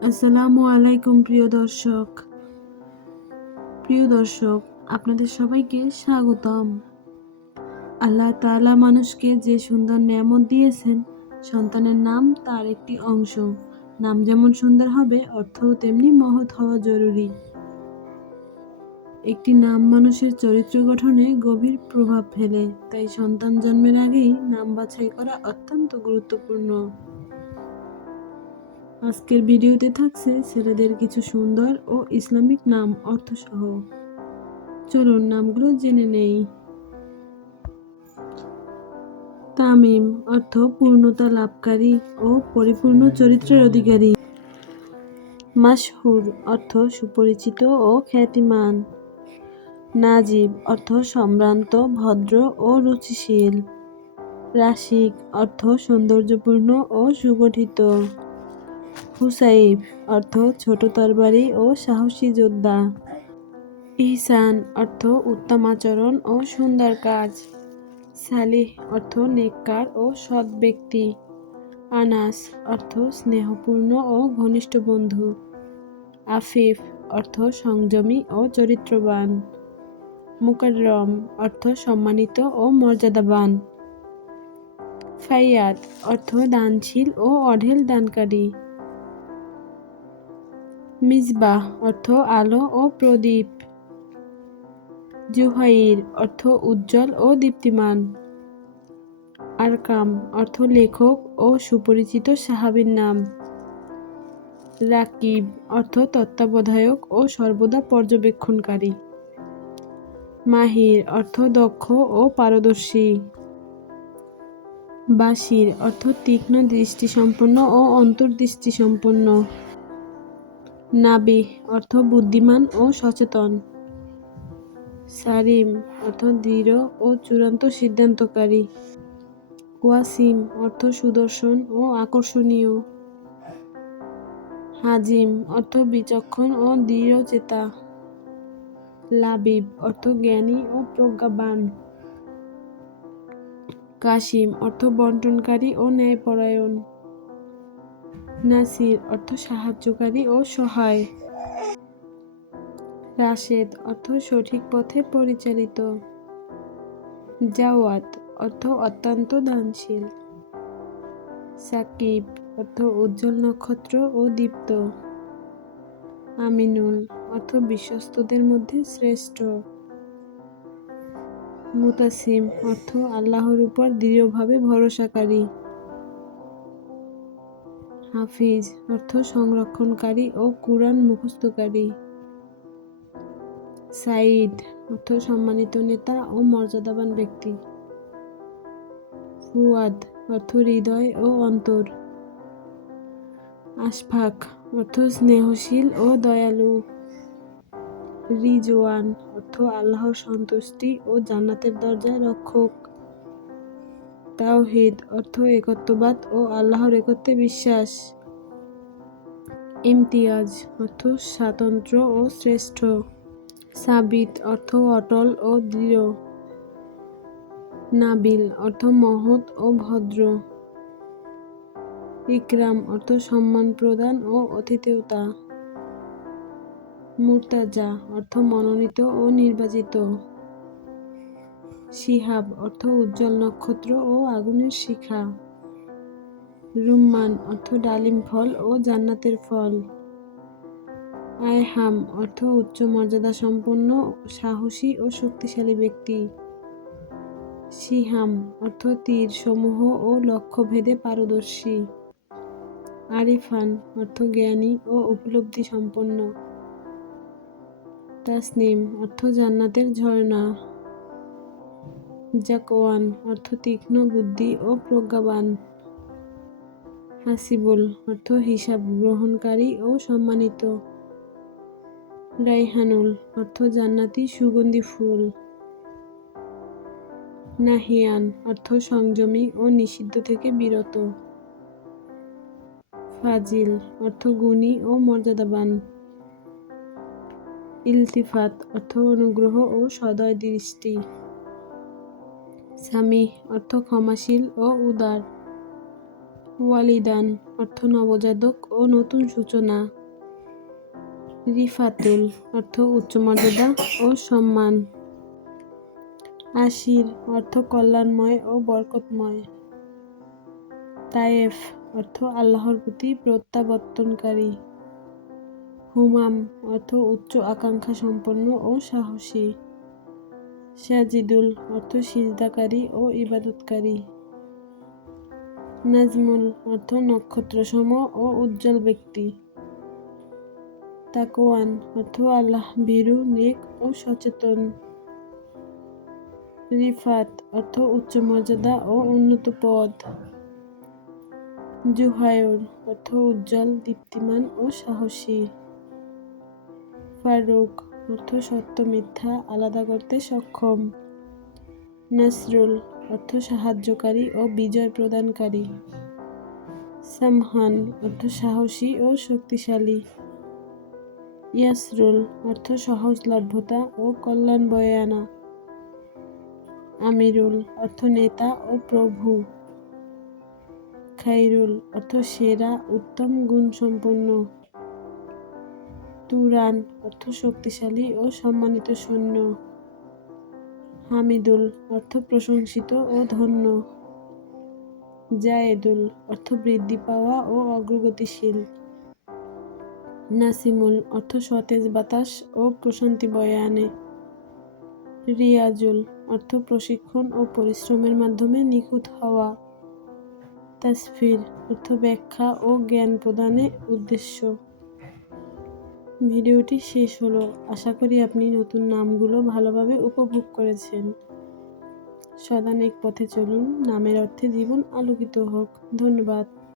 আসসালামু আলাইকুম প্রিয় দর্শক, আপনাদের সবাইকে স্বাগতম। আল্লাহ তাআলা মানুষকে যে সুন্দর নেয়ামত দিয়েছেন, সন্তানের নাম তার একটি অংশ। নাম যেমন সুন্দর হবে, অর্থও তেমনি মহৎ হওয়া জরুরি। একটি নাম মানুষের চরিত্র গঠনে গভীর প্রভাব ফেলে, তাই সন্তান জন্মের আগেই নাম বাছাই করা অত্যন্ত গুরুত্বপূর্ণ। আজকের ভিডিওতে থাকছে ছেলেদের কিছু সুন্দর ও ইসলামিক নাম অর্থসহ। চলুন নামগুলো জেনে নেই। তামিম অর্থ পূর্ণতা লাভকারী ও পরিপূর্ণ চরিত্রের অধিকারী। মাশহুর অর্থ সুপরিচিত ও খ্যাতিমান। নাজিব অর্থ সম্ভ্রান্ত, ভদ্র ও রুচিশীল। রাশিক অর্থ সৌন্দর্যপূর্ণ ও সুগঠিত। হুসাইব অর্থ ছোট তরবারি ও সাহসী যোদ্ধা। ইহসান অর্থ উত্তম আচরণ ও সুন্দর কাজ। সালিহ অর্থ নেককার ও সৎ ব্যক্তি। আনাস অর্থ স্নেহপূর্ণ ও ঘনিষ্ঠ বন্ধু। আফিফ অর্থ সংযমী ও চরিত্রবান। মুকাররম অর্থ সম্মানিত ও মর্যাদাবান। ফাইয়াদ অর্থ দানশীল ও অঢেল দানকারী। মিসবাহ অর্থ আলো ও প্রদীপ। জুহাইর অর্থ উজ্জ্বল ও দীপ্তিমান। আরকাম অর্থ লেখক ও সুপরিচিত সাহাবীর নাম। রাকিব অর্থ তত্ত্বাবধায়ক ও সর্বদা পর্যবেক্ষণকারী। মাহির অর্থ দক্ষ ও পারদর্শী। বাশির অর্থ তীক্ষ্ণ দৃষ্টিসম্পন্ন ও অন্তর্দৃষ্টিসম্পন্ন। নাবিহ অর্থ বুদ্ধিমান ও সচেতন। সারিম অর্থ দৃঢ় ও চূড়ান্ত সিদ্ধান্তকারী। ওয়াসিম অর্থ সুদর্শন ও আকর্ষণীয়। হাজিম অর্থ বিচক্ষণ ও দৃঢ়চেতা। লাবিব অর্থ জ্ঞানী ও প্রজ্ঞাবান। কাসিম অর্থ বন্টনকারী ও ন্যায়পরায়ণ। নাসির অর্থ সাহায্যকারী ও সহায়। রাশেদ অর্থ সঠিক পথে পরিচালিত। জাওয়াদ অর্থ অত্যন্ত দানশীল। সাকিব অর্থ উজ্জ্বল নক্ষত্র ও দীপ্ত। আমিনুল অর্থ বিশ্বস্তদের মধ্যে শ্রেষ্ঠ। মুতাসিম অর্থ আল্লাহর উপর দৃঢ়ভাবে ভরসাকারী। হাফিজ অর্থ সংরক্ষণকারী ও কুরআন মুখস্থকারী। সাঈদ অর্থ সম্মানিত নেতা ও মর্যাদাবান ব্যক্তি। ফুয়াদ অর্থ হৃদয় ও অন্তর। আশফাক অর্থ স্নেহশীল ও দয়ালু। রিজওয়ান অর্থ আল্লাহর সন্তুষ্টি ও জান্নাতের দরজার রক্ষক। তাওহীদ অর্থ একত্ববাদ ও আল্লাহর একত্বে বিশ্বাস। ইমতিয়াজ অর্থ স্বাতন্ত্র্য ও শ্রেষ্ঠ। সাবিত অর্থ অটল ও দৃঢ়। নাবিল অর্থ মহৎ ও ভদ্র। ইকরাম অর্থ সম্মান প্রদান ও আতিথেয়তা। মুর্তাজা অর্থ মনোনীত ও নির্বাচিত। শিহাব অর্থ উজ্জ্বল নক্ষত্র ও আগুনের শিখা। রুম্মান অর্থ ডালিম ফল ও জান্নাতের ফল। আয়হাম অর্থ উচ্চ মর্যাদা সম্পন্ন, সাহসী ও শক্তিশালী ব্যক্তি। সিহাম অর্থ তীর সমূহ ও লক্ষ্যভেদে পারদর্শী। আরিফান অর্থ জ্ঞানী ও উপলব্ধি সম্পন্ন। তাসনিম অর্থ জান্নাতের ঝর্ণা। জাকওয়ান অর্থ তীক্ষ্ণ বুদ্ধি ও প্রজ্ঞাবান। হাসিবুল অর্থ হিসাব গ্রহণকারী ও সম্মানিত। রাইহানুল অর্থ জান্নাতি সুগন্ধি ফুল। নাহিয়ান অর্থ সংযমী ও নিষিদ্ধ থেকে বিরত। ফাজিল অর্থ গুণী ও মর্যাদাবান। ইলতিফাত অর্থ অনুগ্রহ ও সদয় দৃষ্টি। সামিহ অর্থ ক্ষমাশীল ও উদার। ওয়ালিদান অর্থ নবজাতক ও নতুন সূচনা। রিফাতুল অর্থ উচ্চ মর্যাদা ও সম্মান। আশির অর্থ কল্যাণময় ও বরকতময়। তায়েফ অর্থ আল্লাহর প্রতি প্রত্যাবর্তনকারী। হুমাম অর্থ উচ্চ আকাঙ্ক্ষা সম্পন্ন ও সাহসী। সাজিদুল অর্থ সিজদাকারী ও ইবাদতকারী। নাজমুল অর্থ নক্ষত্রসম ও উজ্জ্বল ব্যক্তি। তাকওয়ান অর্থ আল্লাহ ভীরু, নেক ও সচেতন। রিফাত অর্থ উচ্চ মর্যাদা ও উন্নত পদ। জুহায়র অর্থ উজ্জ্বল, দীপ্তিমান ও সাহসী। ফারুক অর্থ সত্য মিথ্যা আলাদা করতে সক্ষম। নাসরুল অর্থ সাহায্যকারী ও বিজয় প্রদানকারী। সামহান অর্থ সাহসী ও শক্তিশালী। ইয়াসরুল অর্থ সহজলভ্যতা ও কল্যাণ বয়ে আনা। আমিরুল অর্থ নেতা ও প্রভু। খাইরুল অর্থ সেরা, উত্তম গুণসম্পন্ন। তুরান অর্থ শক্তিশালী ও সম্মানিত সৈন্য। হামিদুল অর্থ প্রশংসিত ও ধন্য। জায়েদুল অর্থ বৃদ্ধি পাওয়া ও অগ্রগতিশীল। নাসিমুল অর্থ সতেজ বাতাস ও প্রশান্তি বয়ে আনে। রিয়াজুল অর্থ প্রশিক্ষণ ও পরিশ্রমের মাধ্যমে নিখুঁত হওয়া। তাসফির অর্থ ব্যাখ্যা ও জ্ঞান প্রদানের উদ্দেশ্য। ভিডিওটি শেষ হলো। আশা করি আপনি নতুন নামগুলো ভালোভাবে উপভোগ করেছেন। সদা নেক পথে চলুন, নামের অর্থে জীবন আলোকিত হোক। ধন্যবাদ।